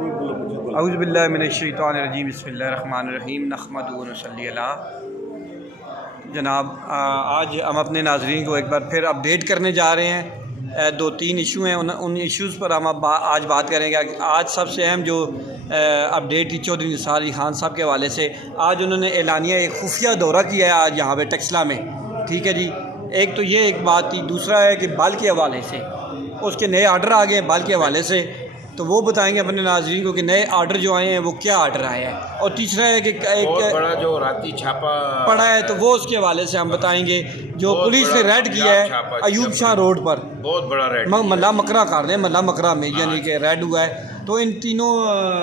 اعوذ باللہ من الشیطان الرجیم بسم اللہ الرحمن الرحیم نحمدہ و نصلی علی جناب آج ہم اپنے ناظرین کو ایک بار پھر اپڈیٹ کرنے جا رہے ہیں. 2-3 ایشو ہیں, ان ایشوز پر ہم آج بات کریں گے. آج سب سے اہم جو اپڈیٹ تھی چودھری نثار علی خان صاحب کے حوالے سے, آج انہوں نے اعلانیہ ایک خفیہ دورہ کیا ہے آج یہاں پہ ٹیکسلا میں. ٹھیک ہے جی, ایک تو یہ ایک بات تھی. دوسرا ہے کہ بال کے حوالے سے اس کے نئے آرڈر آ گئے ہیں بال کے حوالے سے, تو وہ بتائیں گے اپنے ناظرین کو کہ نئے آرڈر جو آئے ہیں وہ کیا آرڈر آئے ہیں. اور تیسرا ہے کہ ایک بڑا جو راتی چھاپا پڑا ہے تو وہ اس کے حوالے سے ہم بتائیں گے. جو پولیس نے ریڈ کیا ہے ایوب شاہ روڈ پر, بہت بڑا ریڈ ملا مکرا کر رہے ہیں, ملا مکرا میں یعنی کہ ریڈ ہوا ہے. تو ان تینوں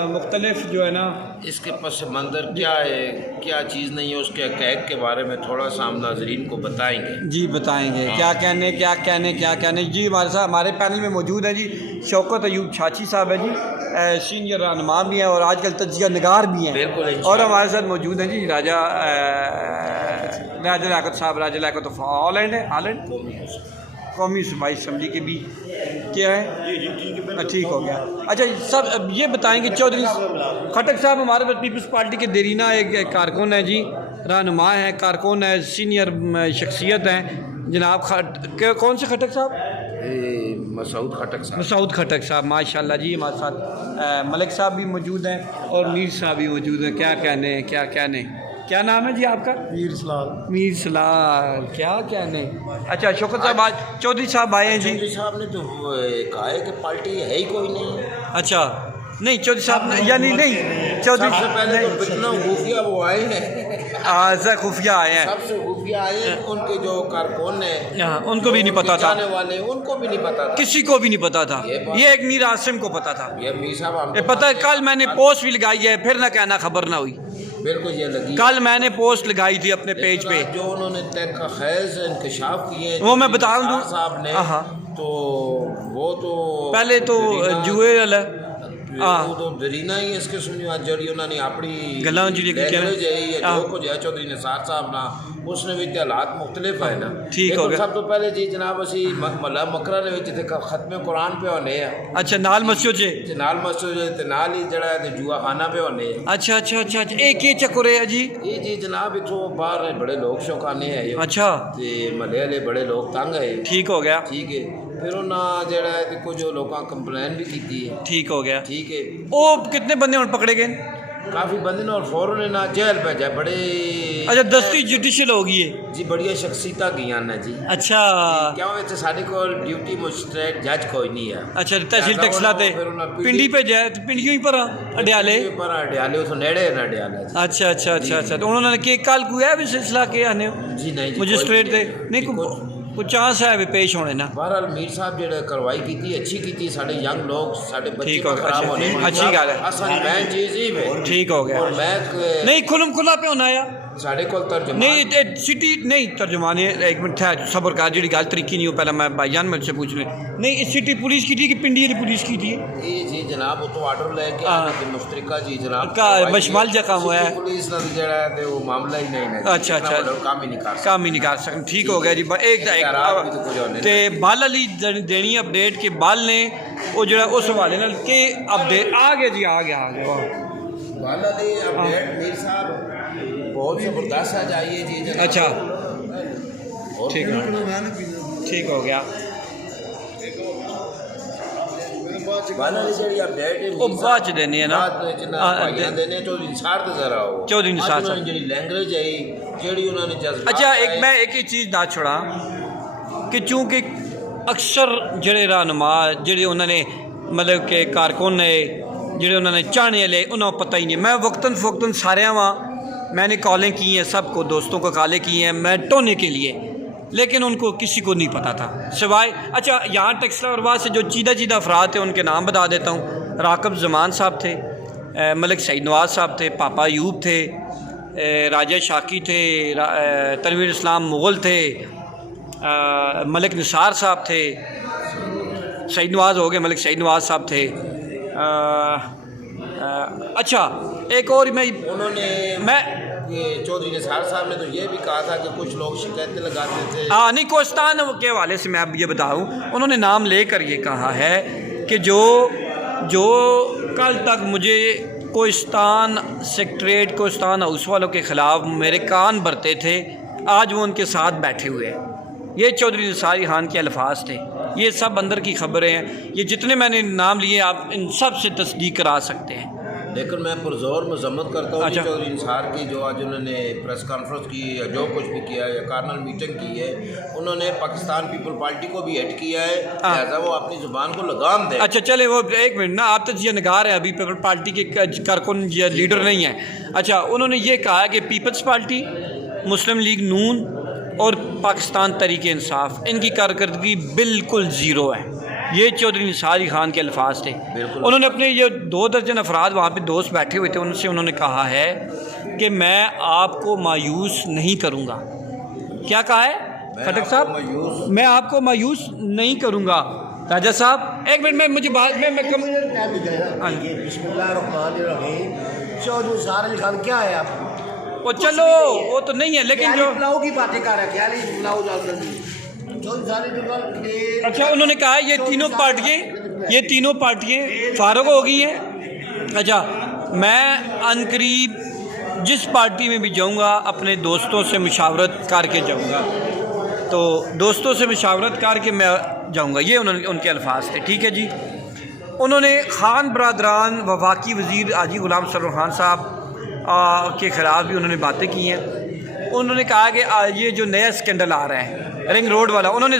مختلف جو ہے نا اس کے پس منظر کیا ہے, کیا چیز نہیں ہے, اس کے حقائق کے بارے میں تھوڑا سا ہم ناظرین کو بتائیں گے. جی بتائیں گے کیا کہنے کیا کہنے کیا کہنے. جی ہمارے ساتھ ہمارے پینل میں موجود ہیں جی شوکت ایوب چھاچی صاحب ہیں جی, سینئر رہنما بھی ہیں اور آج کل تجزیہ نگار بھی ہیں. بالکل. اور ہمارے ساتھ موجود ہیں جی راجہ لیاقت صاحب, راجہ لیاقت آف ہالینڈ قومی صوبائی اسمبلی کے بھی کیا ہے. ٹھیک ہو گیا. اچھا سب یہ بتائیں کہ چودھری خٹک صاحب ہمارے پاس پیپلز پارٹی کے دیرینہ ایک کارکن ہے جی, رہنما ہیں, کارکن ہے, سینئر شخصیت ہیں جناب. کون سے خٹک صاحب؟ مسعود خٹک صاحب. مسعود خٹک صاحب ماشاء اللہ جی. ہمارے ساتھ ملک صاحب بھی موجود ہیں اور میر صاحب بھی موجود ہیں. کیا کہنے کیا کہنے. کیا نام ہے جی آپ کا؟ میر سلال. کیا کہنے. اچھا شوکت صاحب آج چودھری صاحب آئے ہیں جی. چودھری صاحب نے تو کہا ہے کہ پارٹی ہے ہی کوئی نہیں. اچھا نہیں چودھری صاحب نے یعنی نہیں چودھری سب سے پہلے تو کتنا خفیہ وہ آئے ہیں, خفیہ آئے ہیں, سب سے خفیہ آئے ہیں. ان کے جو کارکن ہیں ان کو بھی نہیں پتا تھا, والے ان کو بھی نہیں پتا تھا, کسی کو بھی نہیں پتا تھا. یہ ایک میر عاصم کو پتا تھا. یہ میر صاحب پتہ ہے کل میں نے پوسٹ بھی لگائی ہے, پھر نہ کہنا خبر نہ ہوئی. بالکل یہ لگی. کل میں نے پوسٹ لگائی تھی اپنے پیج پہ, جو انہوں نے تحقیق کا خیز انکشاف کیے وہ میں بتا دوں صاحب نے, تو وہ تو پہلے تو جوئے والا تو درینا ہی اس کے سنی جڑی انہوں نے اپنی گلاں جی لینگویج ہے جو کچھ ہے چودھری نثار صاحب نا اس نے بھی حالات مختلف ہے نا. ٹھیک ہو گیا. سب تو پہلے جی جناب اسی ملا مکرا نے وچ تے ختم قرآن پہ ہونے ہیں. اچھا نال مسجد جے نال مسجد تے نال ہی جڑا ہے تے جوا خانہ پہ ہونے ہیں. اچھا اچھا اچھا ایک یہ چکر ہے جی. یہ جی جناب اتوں باہر بڑے لوگ شوقانے ہیں. اچھا تے محلے والے بڑے لوگ تنگ ہے. ٹھیک ہو گیا. ٹھیک ہے. پھر انہاں جڑا ہے کچھ لوگاں کمپلین بھی کی ہے. ٹھیک ہو گیا. ٹھیک ہے. وہ کتنے بندے ہوں پکڑے گئے؟ کافی بندے نے, اور فوراً نہ جیل پہ جائے بڑے. اچھا دستی جوڈیشل ہوگی ہے جی, بڑی شخصیتاں گئیاں نا جی. اچھا کیوں ویسے ساڈے کول ڈیوٹی مجسٹریٹ جج کوئی نہیں ہے. اچھا تحصیل ٹیکسلا تے پنڈی پہ جائے پنڈیوں ہی پر اڈیالے پر اڈیالے اس نیڑے نا اڈیالے. اچھا اچھا اچھا اچھا. تو انہوں نے کہ کل کوئی ہے بھی سلسلہ کے آنے جی نہیں مجسٹریٹ تے نہیں کوئی چانس ہے پیش ہونے نا. بہرحال میر صاحب جڑا کاروائی کی اچھی کی, سارے ینگ لوگ سارے بچے ہو خراب ہونے. اچھی گل ہے. اصل میں چیز ہی ہے. ٹھیک ہو گیا. اور میں نہیں کھلم کھلا پہ ہونا یا ساڑھے کول ترجمہ نہیں سٹی نہیں ترجمانی. ایک منٹ ہے صبر کر, جی گل طریقی نہیں ہو, پہلے میں بھائی جان مجھ سے پوچھ لیں. نہیں اس سٹی پولیس کی تھی کہ پنڈی والی پولیس کی تھی؟ جی جناب وہ تو آرڈر لے کے مشترکہ جی جناب کا بشمال جا کام ہوا ہے. پولیس نے جڑا ہے وہ معاملہ ہی نہیں ہے. اچھا اچھا کام ہی نہیں کر کام ہی نہیں کر سکتے. ٹھیک ہو گیا جی. ایک تے بال علی دینی اپڈیٹ کے بال نے وہ جڑا اس حوالے نال کہ اپڈیٹ آ گیا جی. آ گیا بال علی اپڈیٹ میر صاحب بہت زبردست آ جائیے جی جناب. اچھا ٹھیک ہو گیا. بعد دینے نا چودھری نثار صاحب. اچھا ایک میں ایک ہی چیز دا چھوڑا کہ چونکہ اکثر جڑے رہنما جڑے انہوں نے مطلب کہ کارکن نے جڑے انہوں نے چاہنے لے انہوں پتہ ہی نہیں. میں وقتاً فوقتاً سارے وہاں میں نے کالیں کی ہیں, سب کو دوستوں کو کالیں کی ہیں میں ٹونے کے لیے, لیکن ان کو کسی کو نہیں پتا تھا سوائے. اچھا یہاں ٹیکسلا اور وہاں سے جو چیدہ افراد تھے ان کے نام بتا دیتا ہوں. راکب زمان صاحب تھے, ملک سعید نواز صاحب تھے, پاپا ایوب تھے, راجہ شاکی تھے, تنویر اسلام مغل تھے, ملک نثار صاحب تھے, سعید نواز ہو گئے, ملک سعید نواز صاحب تھے. اچھا ایک اور انہوں نے چودھری نثار صاحب نے تو یہ بھی کہا تھا کہ کچھ لوگ شکایتیں لگاتے تھے. نہیں کوستان کے حوالے سے میں اب یہ بتاؤں, انہوں نے نام لے کر یہ کہا ہے کہ جو کل تک مجھے کوہستان سیکٹریٹ کوہستان ہاؤس والوں کے خلاف میرے کان بھرتے تھے، آج وہ ان کے ساتھ بیٹھے ہوئے ہیں۔ یہ چودھری نثاری خان کے الفاظ تھے، یہ سب اندر کی خبریں ہیں، یہ جتنے میں نے نام لیے آپ ان سب سے تصدیق کرا سکتے ہیں۔ لیکن میں پرزور مذمت کرتا ہوں اچھا۔ چودھری نثار کی، جو آج انہوں نے پریس کانفرنس کی یا جو کچھ بھی کیا ہے یا کارنل میٹنگ کی ہے، انہوں نے پاکستان پیپل پارٹی کو بھی ہٹ کیا ہے، لہٰذا وہ اپنی زبان کو لگام دیں۔ اچھا چلے وہ ایک منٹ نا، آپ تجزیہ نگار ہیں، ابھی پیپل پارٹی کے کارکن یا لیڈر نہیں ہیں۔ اچھا انہوں نے یہ کہا کہ پیپلز پارٹی، مسلم لیگ نون اور پاکستان تحریک انصاف ان کی کارکردگی بالکل زیرو ہے۔ یہ چودھری نثاری خان کے الفاظ تھے۔ انہوں نے اپنے یہ 2 درجن افراد وہاں پہ دوست بیٹھے ہوئے تھے، ان سے انہوں نے کہا ہے کہ میں آپ کو مایوس نہیں کروں گا۔ کیا کہا ہے خٹک صاحب؟ میں آپ کو مایوس نہیں کروں گا۔ راجہ صاحب ایک منٹ میں مجھے بات میں بسم اللہ الرحمن الرحیم۔ چودھری نثار خان کیا ہے آپ؟ وہ چلو وہ تو نہیں ہے، لیکن جو پلاؤ کی باتیں کر رہے ہیں، کیا نہیں پلاؤ جانتے ہیں۔ اچھا انہوں نے کہا یہ تینوں پارٹیاں فارغ ہو گئی ہیں۔ اچھا میں عنقریب جس پارٹی میں بھی جاؤں گا اپنے دوستوں سے مشاورت کر کے جاؤں گا، تو دوستوں سے مشاورت کر کے میں جاؤں گا، یہ ان کے الفاظ تھے۔ ٹھیک ہے جی۔ انہوں نے خان برادران وفاقی وزیر حاجی غلام سرور خان صاحب کے خلاف بھی انہوں نے باتیں کی ہیں۔ انہوں نے کہا کہ یہ جو نیا اسکینڈل آ رہا ہے رنگ روڈ والا، انہوں نے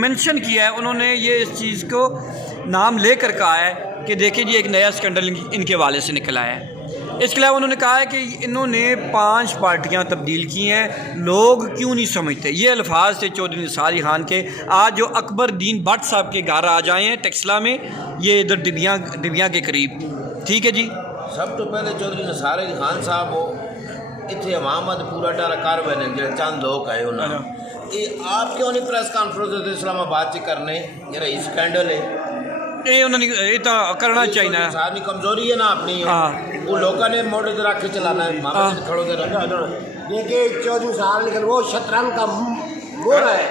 منشن کیا ہے، انہوں نے یہ اس چیز کو نام لے کر کہا ہے کہ دیکھیں جی ایک نیا اسکینڈل ان کے والے سے نکل آیا ہے۔ اس کے علاوہ انہوں نے کہا ہے کہ انہوں نے 5 پارٹیاں تبدیل کی ہیں، لوگ کیوں نہیں سمجھتے۔ یہ الفاظ تھے چودھری نثاری خان کے۔ آج جو اکبر دین بٹ صاحب کے گھر آ جائیں ہیں ٹیکسلا میں، یہ ادھر ڈبیاں کے قریب۔ ٹھیک ہے جی۔ سب تو پہلے چودھری نثار خان صاحب وہ اتنے عوام پورا ٹارا کار بنے جڑے چند لوگ آئے انہوں نے آپ کیوں نہیں پریس کانفرنس ہوتے اسلام آباد سے کرنے؟ یہ رہی سکینڈل ہے، یہ انہوں نے یہ تو کرنا چاہیے نا۔ ساری کمزوری ہے نا اپنی، وہ لوگوں نے موڑے سے رکھ کے چلانا ہے، محمد کھڑو دے رہا۔ دیکھیے چودھری نثار لیکن وہ شطرنج کا گول ہے،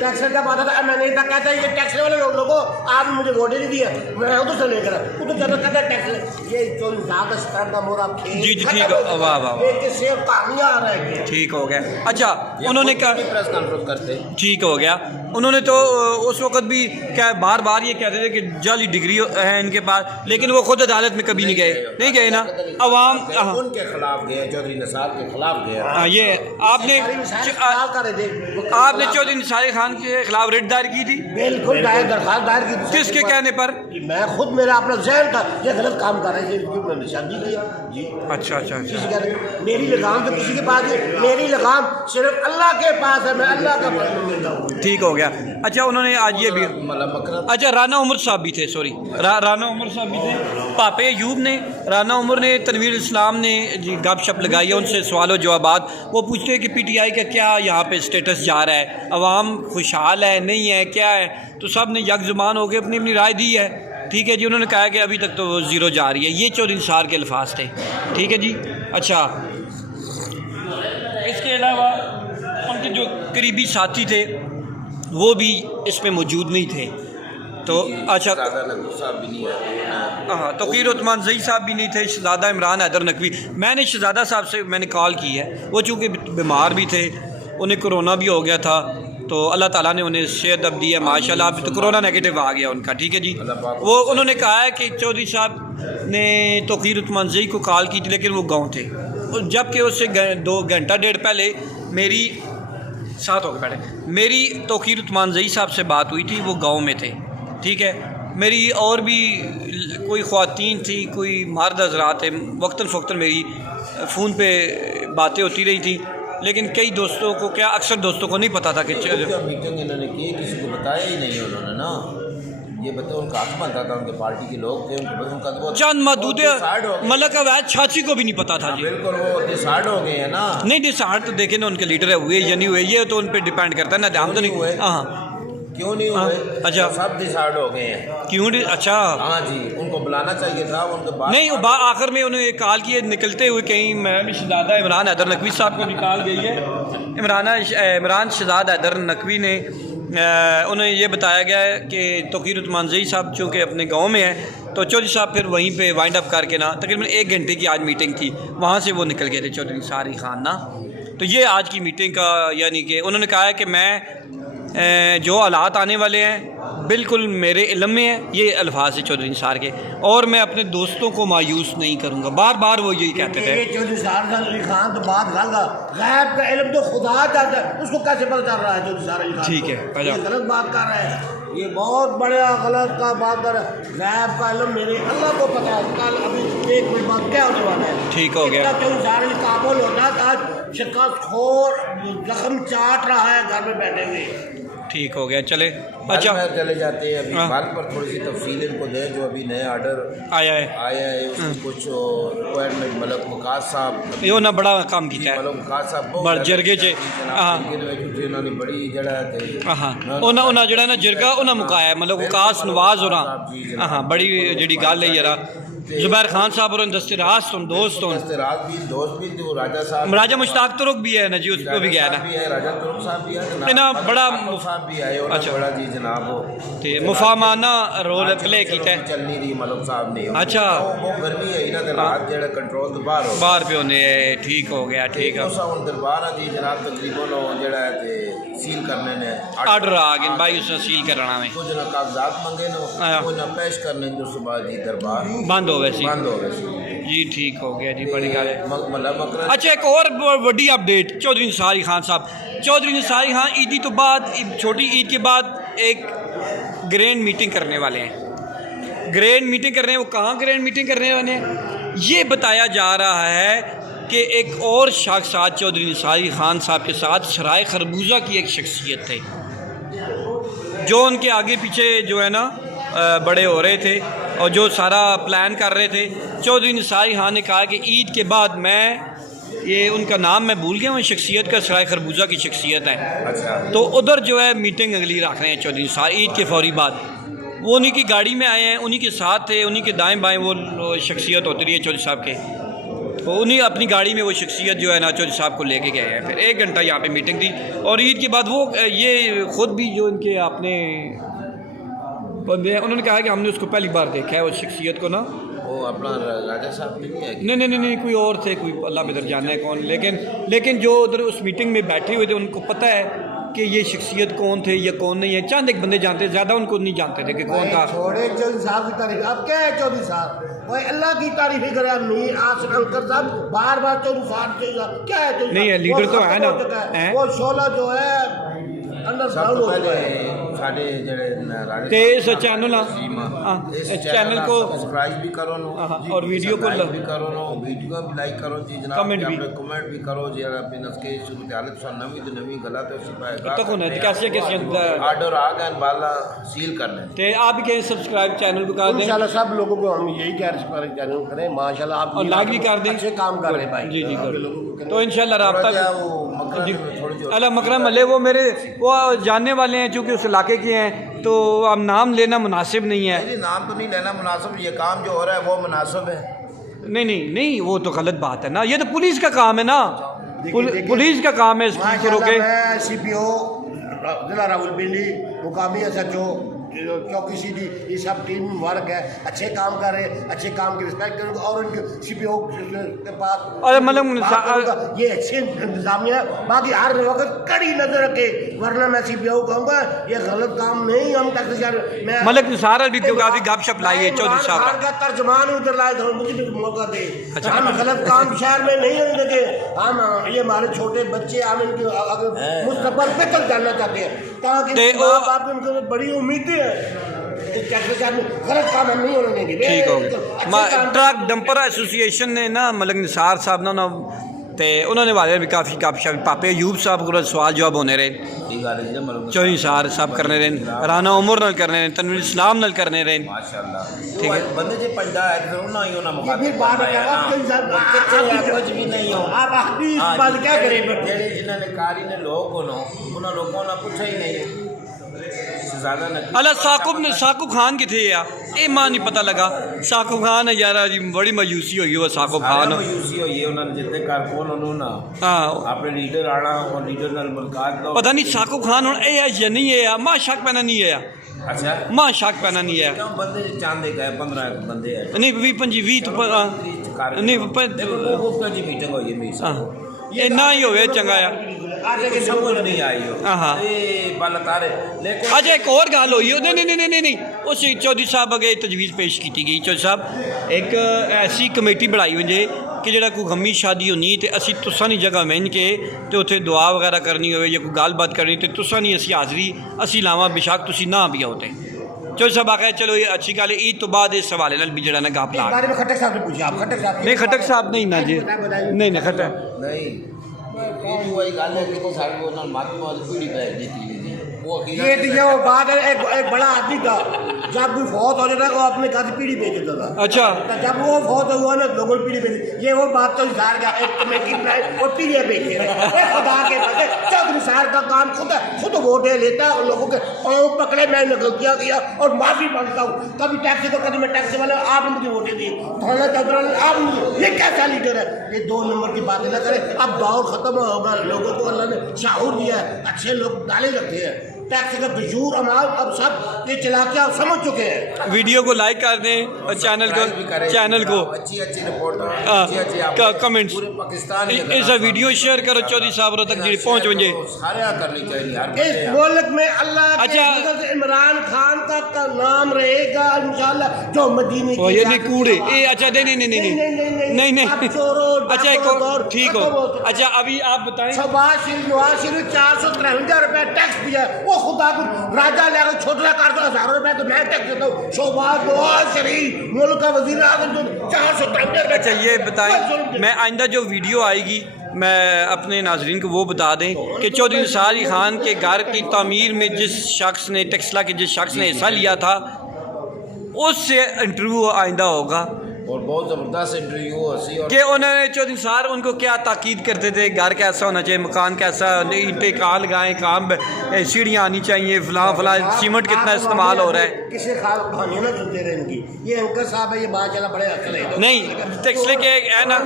ٹیکس جب آتا تھا میں نہیں تھا کہتا ہے یہ ٹیکس والے لوگوں آپ نے مجھے ووٹ ہی نہیں دیا، میں ادھر سے لے کر ادھر جاتا کہتا ہے ٹیکس۔ یہ چودھری نثار کا شطرنج کا مورا کھیل جی ٹھیک ہے، واہ واہ ایک سے کہانیاں آ رہے ہیں۔ ٹھیک ہو گیا۔ اچھا انہوں نے کہا پریس کانفرنس کرتے ٹھیک ہو گیا۔ انہوں نے تو اس وقت بھی بار بار یہ کہتے تھے کہ جعلی ڈگری ہے ان کے پاس، لیکن وہ خود عدالت میں کبھی نہیں گئے نا۔ عوام ان کے خلاف گئے، چودھری نثار کے خلاف گئے۔ یہ آپ نے چودھری نثار خان کے خلاف ریٹ دائر کی تھی؟ بالکل درخواست دائر کی۔ کس کے کہنے پر؟ میں خود میرا اپنا ذہن تھا یہ غلط کام کر رہے تھے، میں نے شادی کیا جی۔ اچھا اچھا اچھا۔ میری لگام تو کسی کے پاس نہیں، میری لگام صرف اللہ کے پاس ہے، میں اللہ کا فضل لیتا ہوں۔ ٹھیک ہو گیا۔ اچھا انہوں نے آج یہ بھی اچھا رانا عمر صاحب بھی تھے، سوری رانا عمر صاحب بھی تھے، پاپے ایوب نے، رانا عمر نے، تنویر اسلام نے جی گپ شپ لگائی ہے، ان سے سوال و جوابات۔ وہ پوچھتے ہیں کہ پی ٹی آئی کا کیا یہاں پہ اسٹیٹس جا رہا ہے، عوام خوشحال ہے نہیں ہے کیا ہے، تو سب نے یک زبان ہو کے اپنی اپنی رائے دی ہے۔ ٹھیک ہے جی۔ انہوں نے کہا کہ ابھی تک تو وہ زیرو جا رہی ہے۔ یہ چودھری نثار کے الفاظ تھے۔ ٹھیک ہے جی۔ اچھا اس کے علاوہ ان کے جو قریبی ساتھی تھے وہ بھی اس میں موجود نہیں تھے، تو اچھا ہاں توقیر عثمان زئی صاحب بھی نہیں تھے، شہزادہ عمران حیدر نقوی۔ میں نے شہزادہ صاحب سے میں نے کال کی ہے، وہ چونکہ بیمار بھی تھے، انہیں کرونا بھی ہو گیا تھا، تو اللہ تعالیٰ نے انہیں صحت اب دی ہے ماشاء اللہ، ابھی تو کرونا نیگیٹو آ گیا ان کا۔ ٹھیک ہے جی۔ وہ انہوں نے کہا ہے کہ چودھری صاحب نے توقیر عثمان زئی کو کال کی تھی لیکن وہ گاؤں تھے، جب کہ اس سے 2 گھنٹہ ڈیڑھ پہلے میری توقیر عثمان زئی صاحب سے بات ہوئی تھی، وہ گاؤں میں تھے۔ ٹھیک ہے۔ میری اور بھی کوئی خواتین تھی، کوئی مرد حضرات تھے، وقتاً فوقتاً میری فون پہ باتیں ہوتی رہی تھیں، لیکن کئی دوستوں کو اکثر دوستوں کو نہیں پتا تھا کہ میٹنگ انہوں نے کی، کسی کو بتایا ہی نہیں انہوں نے نا، یہ بتا ان کا حق بنتا تھا، ان کے پارٹی کے لوگ تھے، ان کا چند محدود ملک عوید چھاچی کو بھی نہیں پتا تھا جی۔ بالکل وہ ڈسارڈ ہو گئے ہیں نا۔ نہیں ڈسارڈ تو دیکھیں نا ان کے لیڈر ہوئے یا نہیں ہوئے، یہ تو ان پہ ڈیپینڈ کرتا ہے نا، ہم تو نہیں ہوئے۔ ہاں کیوں نہیں ہوئے؟ اچھا سب ڈسارڈ ہو گئے ہیں کیوں؟ اچھا ہاں جی، ان کو بلانا چاہیے تھا، ان کے بعد نہیں آخر میں انہوں نے کال کیے نکلتے ہوئے کہیں، میں بھی شہزادہ عمران حیدر نقوی صاحب کو نکال گئی ہے، عمران شہزاد حیدر نقوی نے انہیں یہ بتایا گیا ہے کہ توقیر عثمان زئی صاحب چونکہ اپنے گاؤں میں ہیں تو چودھری صاحب پھر وہیں پہ وائنڈ اپ کر کے نا تقریباً 1 گھنٹے کی آج میٹنگ تھی، وہاں سے وہ نکل گئے تھے چودھری نثار علی خان نا. تو یہ آج کی میٹنگ کا یعنی کہ انہوں نے کہا ہے کہ میں جو حالات آنے والے ہیں بالکل میرے علم میں ہیں، یہ الفاظ ہے چودھری نثار کے، اور میں اپنے دوستوں کو مایوس نہیں کروں گا. بار بار وہ یہی کہتے تھے. چودھری نثار علی خان تو بات غیب کا علم تو خدا جانتا ہے، اس کو کیسے پتہ چل رہا ہے چودھری نثار علی خان؟ ٹھیک ہے، یہ غلط بات کر رہے ہیں، یہ بہت بڑا غلط کا بات کر رہے ہیں. غیب کا علم میرے اللہ کو پتہ ہے. کل ابھی 1 منٹ بعد کیا ہونے والا ہے؟ ٹھیک ہو گیا. چودھری نثار علی کابل ہوتا ہے، آج شکست خور زخم چاٹ رہا ہے گھر میں بیٹھے ہوئے. ٹھیک ہو گیا. چلے اچھا چلے جاتے ہیں. ابھی بال پر تھوڑی سی تفصیل ان کو دیں. جو ابھی نئے آرڈر آیا ہے اس کی کچھ ریکوائرمنٹ ملک مقاص صاحب یہ انہیں بڑا کام کیا ہے ملک مقاص صاحب بڑ جرگے چ انہوں نے بڑی جڑا ہاں انہیں جڑا نا جرگا انہیں مکایا ہے مطلب وقاص نواز اور ہاں بڑی جڑی گل ہے یار زبیر خان صاحب اور دست راست دوست بھی جو راجہ صاحب راجہ مشتاق ترک بھی ہے نا جی وہ بھی گیا نا راجہ ترک صاحب بھی ہے نا بڑا صاحب بھی آئے بڑا جی جناب تے مفاہمانہ رول پلے کیتا ہے چلنی دی ملک صاحب نے. اچھا وہ گرمی ہے نا دربار جڑا کنٹرول تو باہر پہ ہونے ٹھیک ہو گیا. ٹھیک ہے دربار جی جناب تقریباً جڑا ہے تے سیل کرنے نے آرڈر آ گئے بھائی اس نے سیل کرنا میں کچھ نہ کاغذات منگے نا وہ نہ پیش کرنے جو صبح جی دربار بند ہو گئے بند ہو گئے جی. ٹھیک ہو گیا جی بڑی گل ہے. مطلب اچھا ایک اور بڑی اپڈیٹ چودھری نثار علی خان صاحب. چودھری نثار علی خان عیدی تو بعد چھوٹی عید کے بعد ایک گرینڈ میٹنگ کرنے والے ہیں. گرینڈ میٹنگ کرنے وہ کہاں گرینڈ میٹنگ کرنے والے ہیں یہ بتایا جا رہا ہے کہ ایک اور شخص آج چودھری نثار علی خان صاحب کے ساتھ سرائے خربوزہ کی ایک شخصیت تھے جو ان کے آگے پیچھے جو ہے نا بڑے ہو رہے تھے اور جو سارا پلان کر رہے تھے. چودھری نثار علی خان نے کہا کہ عید کے بعد میں یہ ان کا نام میں بھول گیا ہوں شخصیت کا سرائے خربوزہ کی شخصیت ہے تو ادھر جو ہے میٹنگ اگلی رکھ رہے ہیں چودھری نثار عید کے فوری بعد. وہ انہی کی گاڑی میں آئے ہیں انہی کے ساتھ تھے انہی کے دائیں بائیں وہ شخصیت ہوتی رہی ہے چودھری صاحب کے تو انہی اپنی گاڑی میں وہ شخصیت جو ہے نا چودھری صاحب کو لے کے گئے ہیں. پھر 1 گھنٹہ یہاں پہ میٹنگ تھی اور عید کے بعد وہ یہ خود بھی جو ان کے اپنے بندے ہیں انہوں نے کہا کہ ہم نے اس کو پہلی بار دیکھا ہے اس شخصیت کو نا وہ اپنا راجہ صاحب نہیں کوئی اور تھے کوئی اللہ بدر جانا ہے کون لیکن جو ادھر اس میٹنگ میں بیٹھے ہوئے تھے ان کو پتہ ہے کہ یہ شخصیت کون تھے یا کون نہیں ہے. چند ایک بندے جانتے زیادہ ان کو نہیں جانتے تھے کہ کون تھا. چھوڑے چودھری صاحب کی تعریف اب کیا ہے چودھری صاحب وہ اللہ کی تعریف ہی کرے. میر آصف انکر صاحب بار بار چودھری صاحب کیا ہے نہیں ہے لیڈر تو ہے نا وہ شعلہ جو ہے انڈر گراؤنڈ ہو چکا ہے. اس چینل کو سبسکرائب بھی کرو اور ویڈیو کو بھی کرو ویڈیو بھی لائک کرو جی جناب کمنٹ بھی کرو جی اپنے نسخے صورت حالت نوی تو نوی غلط ہے سپائے گا آرڈر آ گئے بالا سیل کرنے تے آپ بھی کہیں سبسکرائب چینل کو کر دیں انشاءاللہ. سب لوگوں کو ہم یہی کہہ رہے ہیں چینل کریں ماشاءاللہ آپ اور لائک بھی کر دیں اچھے کام کر رہے ہیں بھائی جی تو انشاءاللہ رابطہ اللہ مکرم علیہ وہ میرے وہ جاننے والے ہیں چونکہ اس علاقے کے ہیں تو اب نام لینا مناسب نہیں ہے. نام تو نہیں لینا مناسب یہ کام جو ہو رہا ہے وہ مناسب ہے. نہیں وہ تو غلط بات ہے نا. یہ تو پولیس کا کام ہے نا پولیس کا کام ہے اس کی روکے. سی پی او ضلع راولپنڈی مقامی ایس ایچ او چوکی سی ڈی یہ سب ٹیم ورک ہے اچھے کام کر رہے ہیں اچھے کام کی رسپیکٹ کریں گے اور ان کے سی پی او کے پاس مطلب یہ اچھی انتظامیہ باقی ہر وقت کڑی نظر رکھے ورنہ میں سی پی او کہوں گا یہ غلط کام نہیں. ہم تک ملک نثار بھی کافی گپ شپ لائی ہے چودھری صاحب کا ترجمان ادھر لائے تھے مجھے بھی موقع دے. ہم غلط کام شہر میں نہیں ہونے دیں. ہم یہ ہمارے چھوٹے بچے ہم ان کے اگر مستقبل بہتر جاننا چاہتے ہیں تاکہ ماں باپ ان کو بڑی امیدیں غلط کام ہم نہیں ہونے دیں گے. ٹھیک ہوگا. ٹرک ڈمپر ایسوسیشن نے نا ملک نثار صاحب نا تے انہوں نے والے بھی کافی گپ پاپے ایوب صاحب کو سوال جواب ہونے رہے چودھری نثار صاحب کرنے رہے رانا عمر نال کرنے رہے تنویر اسلام نال کرنے رہے ٹھیک ہے بندے جی پنڈا ہے پھر انہاں ہی انہاں کچھ بھی نہیں ہو آپ آخری اس بات کیا کریں جنہوں نے کاری نے لوگ انہوں لوگوں نے پوچھا ہی نہیں زیادہ نہ اللہ ثاقب خان کتنے آ یہ ماں نہیں پتہ لگا ثاقب خان ہے یار جی بڑی مایوسی ہوئی وہ ثاقب خان مایوسی ہوئی ہے انہوں نے جتنے کارکن انہوں نے ہاں اپنے لیڈر آنا اور لیڈر نال ملاقات پتہ نہیں ثاقب خان ہوں اے یا نہیں ہے ماں شک پینا نہیں ہے اچھا ماں شک پینا نہیں ہے کیوں بندے چاندے گئے 15 بندے ہیں نہیں 20 نہیں جی میٹنگ ہوئی ہے میری صاحب یہ نہ ہی ہوئے چنگا ہے سمجھ نہیں آئی ہاں بل تارے لیکن اچھا ایک اور گل ہوئی نہیں اس چودھری صاحب اگے تجویز پیش کی گئی چودھری صاحب ایک ایسی کمیٹی بنائی ہوئی کہ جڑا کوئی غمی شادی ہونی تے اسی تساں دی جگہ وہن کے تے اتھے دعا وغیرہ کرنی ہوئے یا کوئی گل بات کرنی تے تساں نہیں اسی حاضری اسی لاواں بشک تسی نہ بھی آؤ تے چودھری صاحب آخر چلو یہ اچھی گل ہے عید تو بعد اس حوالے نال بھی جڑا نا گپ لا بارے میں کھٹک صاحب نے پوچھا آپ کھٹک صاحب نہیں کھٹک صاحب نہیں نا جی نہیں کھٹک نہیں یہ جو وہی گل ہے کہ سارے وہ نال ماتما پیڑھی پہ دیتی ہے وہ یہ تو وہ بات ہے ایک بڑا آدمی تھا جب بھی فوت ہو جاتا ہے وہ اپنے گھر پیڑھی بھیج دیتا تھا اچھا تو جب وہ فوت ہوا نا لوگوں نے پیڑھی بھیج یہ وہ بات تو اظہار کا ایک کمیٹی بنائی وہ پیڑھیاں بھیجتے ہیں خدا کے بندے چودھری صاحب کا کام خود ووٹیں لیتا ہے اور لوگوں کے پاؤں پکڑے میں نے غلطیاں کیا اور معافی مانگتا ہوں کبھی ٹیکسی تو کبھی میں ٹیکسی والے آپ نے مجھے ووٹیں دی چودھری آپ مجھے یہ کیسا لیڈر ہے یہ 2 نمبر کی باتیں نہ کریں اب دور ختم ہوگا لوگوں کو اللہ نے شعور دیا ہے اچھے لوگ ڈالے رکھتے ہیں ٹیکسی کا بجور عمال اب سب یہ چلا کے آپ سمجھ چکے ہیں ویڈیو کو لائک کر دیں اور چینل کو اچھی رپورٹ کمنٹس پورے پاکستان اس ویڈیو شیئر کرو چودھری صاحب تک جی پہنچ ونجے سارے کرنی چاہیے ہر اس ملک میں اللہ کے اچھا فضل سے عمران خان کا نام رہے گا انشاءاللہ جو مدینے کی یہ نہیں کوڑے اے اچھا نہیں اچھا ایک اور ٹھیک ہو اچھا ابھی آپ بتائیں شہباز شریف نواز شریف 453 روپے ٹیکس دیا وہ خدا کو راجہ لے کر چھوٹا کر دو 1000 روپے تو میں ٹیکس دیتا ہوں شہباز نواز شریف ملک کا وزیر اعظم جو 453 روپے اچھا یہ بتائیں میں آئندہ جو ویڈیو آئے گی میں اپنے ناظرین کو وہ بتا دیں کہ چودھری نثار علی خان کے گھر کی تعمیر میں جس شخص نے ٹیکسلا کے جس شخص نے حصہ لیا تھا اس سے انٹرویو آئندہ ہوگا اور بہت زبردست انٹرویو اسی اور کہ انہوں نے چودھری نثار ان کو کیا تاکید کرتے تھے گھر کیسا ہونا چاہیے مکان کیسا اینٹیں کہاں لگائیں کام سیڑھیاں آنی چاہیے فلاں سیمنٹ کتنا استعمال ہو رہا ہے کسی کہانی نہ سنتے رہے ان کی یہ انکر صاحب ہے یہ بات چلا بڑے اچھا ہے نہیں ٹیکسلے کے ہے نا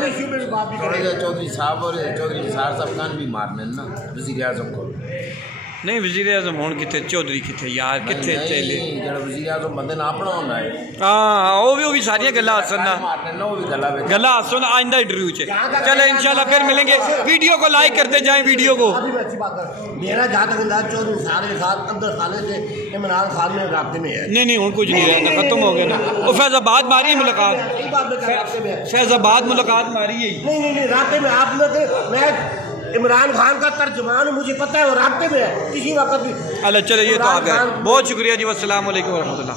چودھری صاحب اور چودھری نثار صاحب کان بھی مارنے نا وزیر اعظم کو نہیں وزیر اعظم ہون کتنے چودھری کتنے یار کتنے چلے جڑا وزیر اعظم بندے نہ اپنا ہونا ہے ہاں وہ بھی ساری گلا ہسن گلا ہسن آئندہ انٹرویو چلے انشاءاللہ پھر ملیں گے ویڈیو کو لائک کرتے جائیں ویڈیو کو میرا جہاں تک انداز چودھری نثار کے ساتھ اندر خانے سے عمران خان میں رابطے میں ہے نہیں ہوں کچھ نہیں رہنا ختم ہو گیا نا وہ فیض آباد ماری ہے ملاقات فیض آباد ملاقات ماری ہے نہیں رابطے میں آپ میں عمران خان کا ترجمان مجھے پتہ ہے وہ رابطے میں ہے کسی وقت بھی اللہ چلے یہ تو آ گئے بہت شکریہ جی والسلام علیکم ورحمۃ اللہ